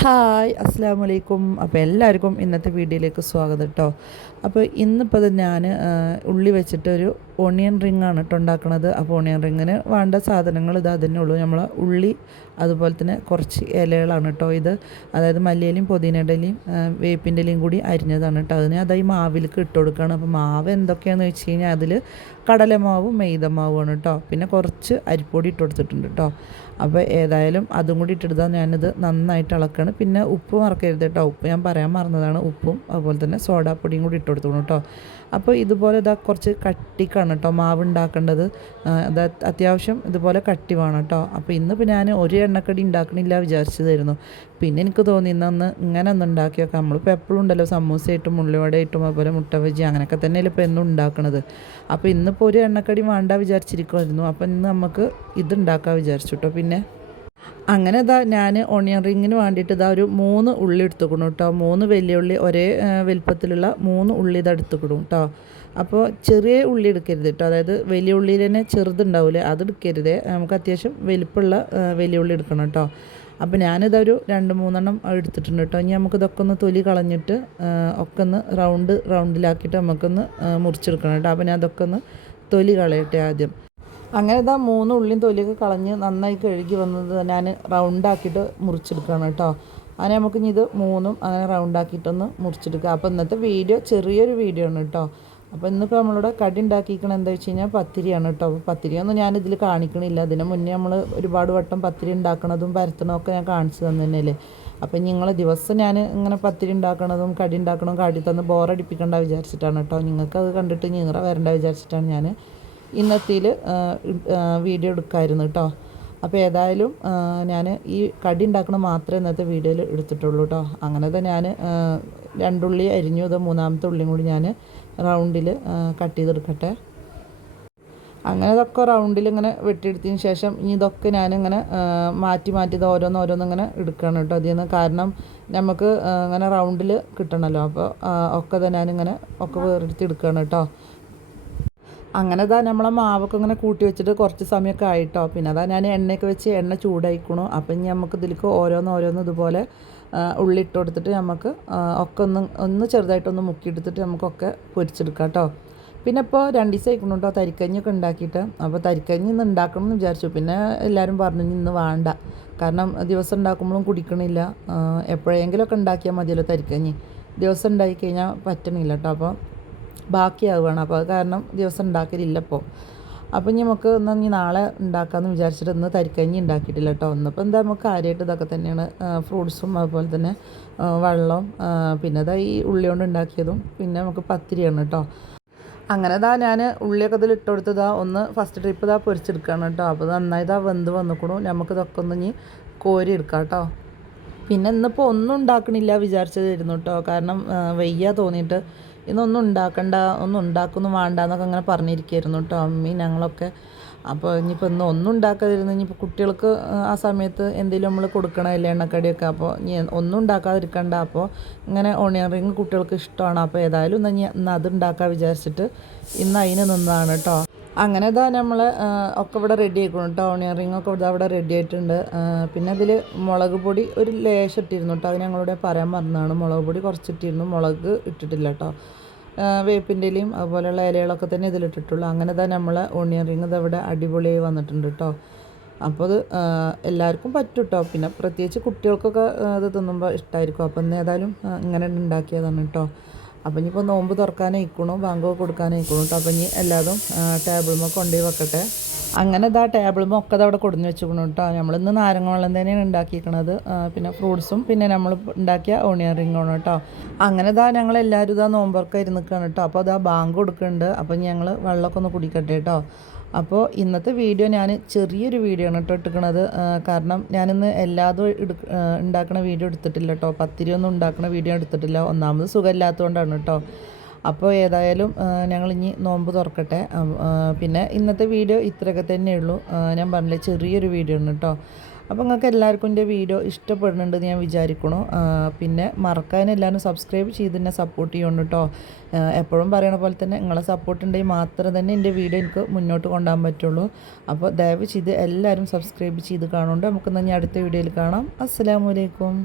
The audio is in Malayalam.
ഹായ് അസ്സാം വലൈക്കും അപ്പോൾ എല്ലാവർക്കും ഇന്നത്തെ വീഡിയോയിലേക്ക് സ്വാഗതം കേട്ടോ അപ്പോൾ ഇന്നിപ്പോൾ ഞാൻ ഉള്ളി വെച്ചിട്ട് ഒരു ഓണിയൻ റിംഗ് ആണ് കേട്ടോ ഉണ്ടാക്കുന്നത് അപ്പോൾ ഓണിയൻ റിങ്ങിന് വേണ്ട സാധനങ്ങൾ ഇത് അതിനെ ഉള്ളൂ. നമ്മൾ ഉള്ളി അതുപോലെ തന്നെ കുറച്ച് ഇലകളാണ് കേട്ടോ ഇത്. അതായത് മല്ലിയിലയും പുതിനയുടെയും വേപ്പിന്റെ ഇലയും കൂടി അരിഞ്ഞതാണ് കേട്ടോ അതിന് അതായി മാവിലേക്ക് ഇട്ട് കൊടുക്കുകയാണ് അപ്പോൾ മാവ് എന്തൊക്കെയാണെന്ന് വെച്ച് കഴിഞ്ഞാൽ അതിൽ കടലമാവും മെയ്തമാവുമാണ് കേട്ടോ പിന്നെ കുറച്ച് അരിപ്പൊടി ഇട്ട് കൊടുത്തിട്ടുണ്ട് കേട്ടോ അപ്പോൾ ഏതായാലും അതും കൂടി ഇട്ടെടുത്താൽ ഞാനിത് നന്നായിട്ട് ഇളക്കണം. പിന്നെ ഉപ്പ് മറക്കരുത് കേട്ടോ ഉപ്പ് ഞാൻ പറയാൻ മറന്നതാണ്. ഉപ്പും അതുപോലെ തന്നെ സോഡാപ്പൊടിയും കൂടി ഇട്ട് കൊടുത്തു കേട്ടോ അപ്പോൾ ഇതുപോലെ ഇതാ കുറച്ച് കട്ടിക്കാണ് കേട്ടോ മാവ് ഉണ്ടാക്കേണ്ടത് അത് അത്യാവശ്യം ഇതുപോലെ കട്ടി വേണം കേട്ടോ അപ്പോൾ ഇന്ന് ഇപ്പോൾ ഞാൻ ഒരു എണ്ണക്കടി ഉണ്ടാക്കണില്ല വിചാരിച്ചതായിരുന്നു. പിന്നെ എനിക്ക് തോന്നി ഇന്നൊന്ന് ഇങ്ങനെ ഒന്ന് ഉണ്ടാക്കി വെക്കാം നമ്മളിപ്പോൾ എപ്പോഴും ഉണ്ടല്ലോ സമൂസയായിട്ടും ഉള്ളിവടയായിട്ടും അതുപോലെ മുട്ട ബജി അങ്ങനെയൊക്കെ തന്നെയല്ലേ ഇപ്പോൾ എന്നും ഉണ്ടാക്കണത്. അപ്പോൾ ഇന്നിപ്പോൾ ഒരു എണ്ണക്കടി വേണ്ട വിചാരിച്ചിരിക്കുമായിരുന്നു അപ്പോൾ ഇന്ന് നമുക്ക് ഇത് ഉണ്ടാക്കാൻ വിചാരിച്ചു കേട്ടോ പിന്നെ അങ്ങനെ ഇതാ ഞാൻ ഓണിയൻ റിങ്ങിന് വേണ്ടിയിട്ട് ഇതാ ഒരു മൂന്ന് ഉള്ളി എടുത്തുക്കണം കേട്ടോ മൂന്ന് വലിയ ഉള്ളി ഒരേ വലിപ്പത്തിലുള്ള മൂന്ന് ഉള്ളി ഇതാ എടുത്തുക്കണം കേട്ടോ അപ്പോൾ ചെറിയ ഉള്ളി എടുക്കരുത് കേട്ടോ അതായത് വലിയ ഉള്ളിയിൽ തന്നെ ചെറുതുണ്ടാവില്ലേ അത് എടുക്കരുത്. നമുക്ക് അത്യാവശ്യം വലിപ്പമുള്ള വലിയ ഉള്ളി എടുക്കണം കേട്ടോ അപ്പോൾ ഞാനിതൊരു രണ്ട് മൂന്നെണ്ണം എടുത്തിട്ടുണ്ട് കേട്ടോ ഇനി നമുക്ക് ഇതൊക്കെ ഒന്ന് തൊലി കളഞ്ഞിട്ട് ഒക്കെ ഒന്ന് റൗണ്ട് റൗണ്ടിലാക്കിയിട്ട് നമുക്കൊന്ന് മുറിച്ചെടുക്കണം കേട്ടോ അപ്പോൾ ഞാൻ അതൊക്കെ ഒന്ന് തൊലി കളയട്ടെ ആദ്യം. അങ്ങനെ ഇതാ മൂന്ന് ഉള്ളിയും തൊലിയൊക്കെ കളഞ്ഞ് നന്നായി കഴുകി വന്നത് ഞാൻ റൗണ്ടാക്കിയിട്ട് മുറിച്ചെടുക്കുകയാണ് കേട്ടോ. അങ്ങനെ നമുക്ക് ഇനി ഇത് മൂന്നും അങ്ങനെ റൗണ്ടാക്കിയിട്ടൊന്ന് മുറിച്ചെടുക്കുക അപ്പോൾ ഇന്നത്തെ വീഡിയോ ചെറിയൊരു വീഡിയോ ആണ് കേട്ടോ. അപ്പോൾ ഇന്നിപ്പോൾ നമ്മളിവിടെ കടി ഉണ്ടാക്കിയിരിക്കണം എന്താ വെച്ച് കഴിഞ്ഞാൽ പത്തിരിയാണ് കേട്ടോ. അപ്പോൾ പത്തിരിയൊന്നും ഞാൻ കാണിക്കണില്ല. അതിന് മുന്നേ നമ്മൾ ഒരുപാട് വട്ടം പത്തിരി ഉണ്ടാക്കണതും പരത്തണതും ഒക്കെ ഞാൻ കാണിച്ചു തന്നെ തന്നെയല്ലേ. അപ്പം നിങ്ങൾ ദിവസം ഞാൻ ഇങ്ങനെ പത്തിരി ഉണ്ടാക്കണതും കടി ഉണ്ടാക്കണതും കടി തന്ന് ബോറടിപ്പിക്കേണ്ട വിചാരിച്ചിട്ടാണ് കേട്ടോ. നിങ്ങൾക്ക് അത് കണ്ടിട്ട് നീറ വരേണ്ട വിചാരിച്ചിട്ടാണ് ഞാൻ ഇന്നത്തേൽ വീഡിയോ എടുക്കായിരുന്നു കേട്ടോ അപ്പോൾ ഏതായാലും ഞാൻ ഈ കടി ഉണ്ടാക്കണ മാത്രമേ ഇന്നത്തെ വീഡിയോയിൽ എടുത്തിട്ടുള്ളൂ കേട്ടോ അങ്ങനത്തെ ഞാൻ രണ്ടുള്ളി അരിഞ്ഞു ഇത് മൂന്നാമത്തെ ഉള്ളിയും കൂടി ഞാൻ റൗണ്ടിൽ കട്ട് ചെയ്തെടുക്കട്ടെ. അങ്ങനെ ഇതൊക്കെ റൗണ്ടിൽ ഇങ്ങനെ വെട്ടിയെടുത്തതിന് ശേഷം ഇനി ഇതൊക്കെ ഞാനിങ്ങനെ മാറ്റി മാറ്റി ഇത് ഓരോന്ന് ഇങ്ങനെ എടുക്കണം കേട്ടോ അതിൽ നിന്ന് കാരണം നമുക്ക് ഇങ്ങനെ റൗണ്ടിൽ കിട്ടണമല്ലോ അപ്പോൾ ഒക്കെ തന്നെ ഞാനിങ്ങനെ ഒക്കെ വേറെടുത്ത് എടുക്കണം കേട്ടോ അങ്ങനെ ഇതാ നമ്മളെ മാവൊക്കെ ഇങ്ങനെ കൂട്ടി വെച്ചിട്ട് കുറച്ച് സമയമൊക്കെ ആയിട്ടോ. പിന്നെ അതാ ഞാൻ എണ്ണയൊക്കെ വെച്ച് എണ്ണ ചൂടായിക്കണു. അപ്പം ഇനി നമുക്ക് ഇതിലേക്ക് ഓരോന്ന് ഓരോന്ന് ഇതുപോലെ ഉള്ളി ഇട്ട് കൊടുത്തിട്ട് നമുക്ക് ഒക്കെ ഒന്ന് ഒന്ന് ചെറുതായിട്ടൊന്ന് മുക്കിയെടുത്തിട്ട് നമുക്കൊക്കെ പൊരിച്ചെടുക്കാം കേട്ടോ. പിന്നെ ഇപ്പോൾ രണ്ട് ദിവസം ആയിക്കണം കേട്ടോ തരിക്കഞ്ഞൊക്കെ ഉണ്ടാക്കിയിട്ട്. അപ്പോൾ തരിക്കഞ്ഞ് ഇന്ന് ഉണ്ടാക്കണം എന്ന് വിചാരിച്ചു. പിന്നെ എല്ലാവരും പറഞ്ഞു ഇന്ന് വേണ്ട. കാരണം ദിവസം ഉണ്ടാക്കുമ്പോഴും കുടിക്കണില്ല. എപ്പോഴെങ്കിലുമൊക്കെ ഉണ്ടാക്കിയാൽ മതിയല്ലോ തരിക്കഞ്ഞ്. ദിവസം ഉണ്ടാക്കി കഴിഞ്ഞാൽ പറ്റണില്ല കേട്ടോ അപ്പോൾ ബാക്കിയാവുകയാണ്. അപ്പോൾ കാരണം ദിവസം ഉണ്ടാക്കലില്ല ഇപ്പോൾ അപ്പം നമുക്ക് എന്നാൽ ഇനി നാളെ ഉണ്ടാക്കാമെന്ന് വിചാരിച്ചിട്ട് ഇന്ന് തരിക്കഞ്ഞി ഉണ്ടാക്കിയിട്ടില്ല കേട്ടോ. അപ്പോൾ എന്താ നമുക്ക് കാര്യമായിട്ട് ഇതൊക്കെ തന്നെയാണ് ഫ്രൂട്ട്സും അതുപോലെ തന്നെ വെള്ളവും പിന്നെ അതാ ഈ ഉള്ളി കൊണ്ട് ഉണ്ടാക്കിയതും പിന്നെ നമുക്ക് പത്തിരിയാണ് കേട്ടോ. അങ്ങനെ ഇതാ ഞാൻ ഉള്ളിയൊക്കെ ഇതിൽ ഇട്ട് കൊടുത്തതാ ഒന്ന് ഫസ്റ്റ് ട്രിപ്പ് ഇതാ പൊരിച്ചെടുക്കുകയാണ് കേട്ടോ. അപ്പോൾ നന്നായി ഇതാ വെന്ത് വന്നിക്കണു. നമുക്ക് ഇതൊക്കെ ഒന്ന് ഇനി കോരി എടുക്കാം കേട്ടോ. പിന്നെ ഇന്നിപ്പോൾ ഒന്നും ഉണ്ടാക്കണില്ല വിചാരിച്ചതായിരുന്നു കേട്ടോ. കാരണം വയ്യ തോന്നിയിട്ട് ഇന്നൊന്നും ഉണ്ടാക്കണ്ട ഒന്നും ഉണ്ടാക്കുന്നു വേണ്ട എന്നൊക്കെ അങ്ങനെ പറഞ്ഞിരിക്കുകയായിരുന്നു കേട്ടോ അമ്മി ഞങ്ങളൊക്കെ. അപ്പോൾ ഇനിയിപ്പോൾ ഇന്ന് ഒന്നും ഉണ്ടാക്കാതിരുന്നു ഇനിയിപ്പോൾ കുട്ടികൾക്ക് ആ സമയത്ത് എന്തെങ്കിലും നമ്മൾ കൊടുക്കണമല്ലേ എണ്ണക്കടിയൊക്കെ. അപ്പോൾ ഇനി ഒന്നും ഉണ്ടാക്കാതിരിക്കണ്ട. അപ്പോൾ ഇങ്ങനെ ഓണിയൻ റിങ് കുട്ടികൾക്ക് ഇഷ്ടമാണ്. അപ്പോൾ ഏതായാലും ഇന്ന് ഇന്ന് അത് ഉണ്ടാക്കാൻ വിചാരിച്ചിട്ട് ഇന്ന് അതിന് നിന്നതാണ് കേട്ടോ. അങ്ങനെ ഇതാ നമ്മൾ ഒക്കെ ഇവിടെ റെഡി ആക്കണം കേട്ടോ ഒക്കെ ഇവിടെ അവിടെ റെഡി ആയിട്ടുണ്ട് പിന്നെ അതിൽ മുളക് പൊടി ഒരു ലേശം ഇട്ടിരുന്നു കേട്ടോ അത് ഞങ്ങളോട് പറയാൻ മറന്നതാണ് മുളക് പൊടി കുറച്ചിട്ടിരുന്നു. മുളക് ഇട്ടിട്ടില്ല കേട്ടോ വേപ്പിന്റെ ഇലയും അതുപോലെയുള്ള ഇലകളൊക്കെ തന്നെ ഇതിലിട്ടിട്ടുള്ളൂ അങ്ങനെ തന്നെ നമ്മൾ ഓണിയൻ റിങ് ഇതവിടെ അടിപൊളിയായി വന്നിട്ടുണ്ട് കേട്ടോ അപ്പോൾ അത് എല്ലാവർക്കും പറ്റും കേട്ടോ പിന്നെ പ്രത്യേകിച്ച് കുട്ടികൾക്കൊക്കെ അത് തിന്നുമ്പോൾ ഇഷ്ടമായിരിക്കും അപ്പം ഏതായാലും ഇങ്ങനെ ഉണ്ടാക്കിയതാണ് കേട്ടോ അപ്പം ഇനിയിപ്പോൾ നോമ്പ് തുറക്കാനായിക്കണു ബാങ്കോ കൊടുക്കാനായിക്കണു അപ്പം ഇനി എല്ലാതും ടേബിളുമ്പോൾ കൊണ്ടുപോയി വെക്കട്ടെ. അങ്ങനെ ഇതാ ടേബിളും ഒക്കെ അവിടെ കൊടുന്ന് വെച്ചിരിക്കണം കേട്ടോ നമ്മളിന്ന് നാരങ്ങ വെള്ളം തന്നെയാണ് ഉണ്ടാക്കിയിരിക്കണത്. പിന്നെ ഫ്രൂട്ട്സും പിന്നെ നമ്മൾ ഉണ്ടാക്കിയ ഓണിയൻ റിങ്ങാണ് കേട്ടോ അങ്ങനെ ഇതാ ഞങ്ങൾ എല്ലാവരും ഇതാ നോമ്പൊക്കെ ഇരുന്നിക്കാണ് കേട്ടോ അപ്പോൾ അതാ ബാങ്ക് കൊടുക്കുന്നുണ്ട്. അപ്പോൾ ഞങ്ങൾ വെള്ളമൊക്കെ ഒന്ന് കുടിക്കട്ടെ കേട്ടോ അപ്പോൾ ഇന്നത്തെ വീഡിയോ ഞാൻ ചെറിയൊരു വീഡിയോ ആണ് കേട്ടോ എടുക്കുന്നത് കാരണം ഞാനിന്ന് എല്ലാതും എടു ഉണ്ടാക്കുന്ന വീഡിയോ എടുത്തിട്ടില്ല കേട്ടോ പത്തിരി ഒന്നും ഉണ്ടാക്കുന്ന വീഡിയോ എടുത്തിട്ടില്ല. ഒന്നാമത് സുഖമില്ലാത്തതുകൊണ്ടാണ് കേട്ടോ അപ്പോൾ ഏതായാലും ഇനി നോമ്പ് തുറക്കട്ടെ. പിന്നെ ഇന്നത്തെ വീഡിയോ ഇത്രയൊക്കെ തന്നെയുള്ളൂ. ഞാൻ പറഞ്ഞില്ലേ ചെറിയൊരു വീഡിയോ ഉണ്ട് കേട്ടോ അപ്പോൾ നിങ്ങൾക്ക് എല്ലാവർക്കും എന്റെ വീഡിയോ ഇഷ്ടപ്പെടുന്നുണ്ടെന്ന് ഞാൻ വിചാരിക്കണു. പിന്നെ മറക്കാൻ എല്ലാവരും സബ്സ്ക്രൈബ് ചെയ്ത് തന്നെ സപ്പോർട്ട് ചെയ്യണം കേട്ടോ എപ്പോഴും പറയണ പോലെ തന്നെ നിങ്ങളെ സപ്പോർട്ട് ഉണ്ടെങ്കിൽ മാത്രമേ തന്നെ എന്റെ വീഡിയോ എനിക്ക് മുന്നോട്ട് കൊണ്ടുപോകാൻ പറ്റുള്ളൂ. അപ്പോൾ ദയവ് ചെയ്ത് എല്ലാവരും സബ്സ്ക്രൈബ് ചെയ്ത് കാണുന്നുണ്ട്. നമുക്ക് ഇനി അടുത്ത വീഡിയോയിൽ കാണാം. അസ്സാമലൈക്കും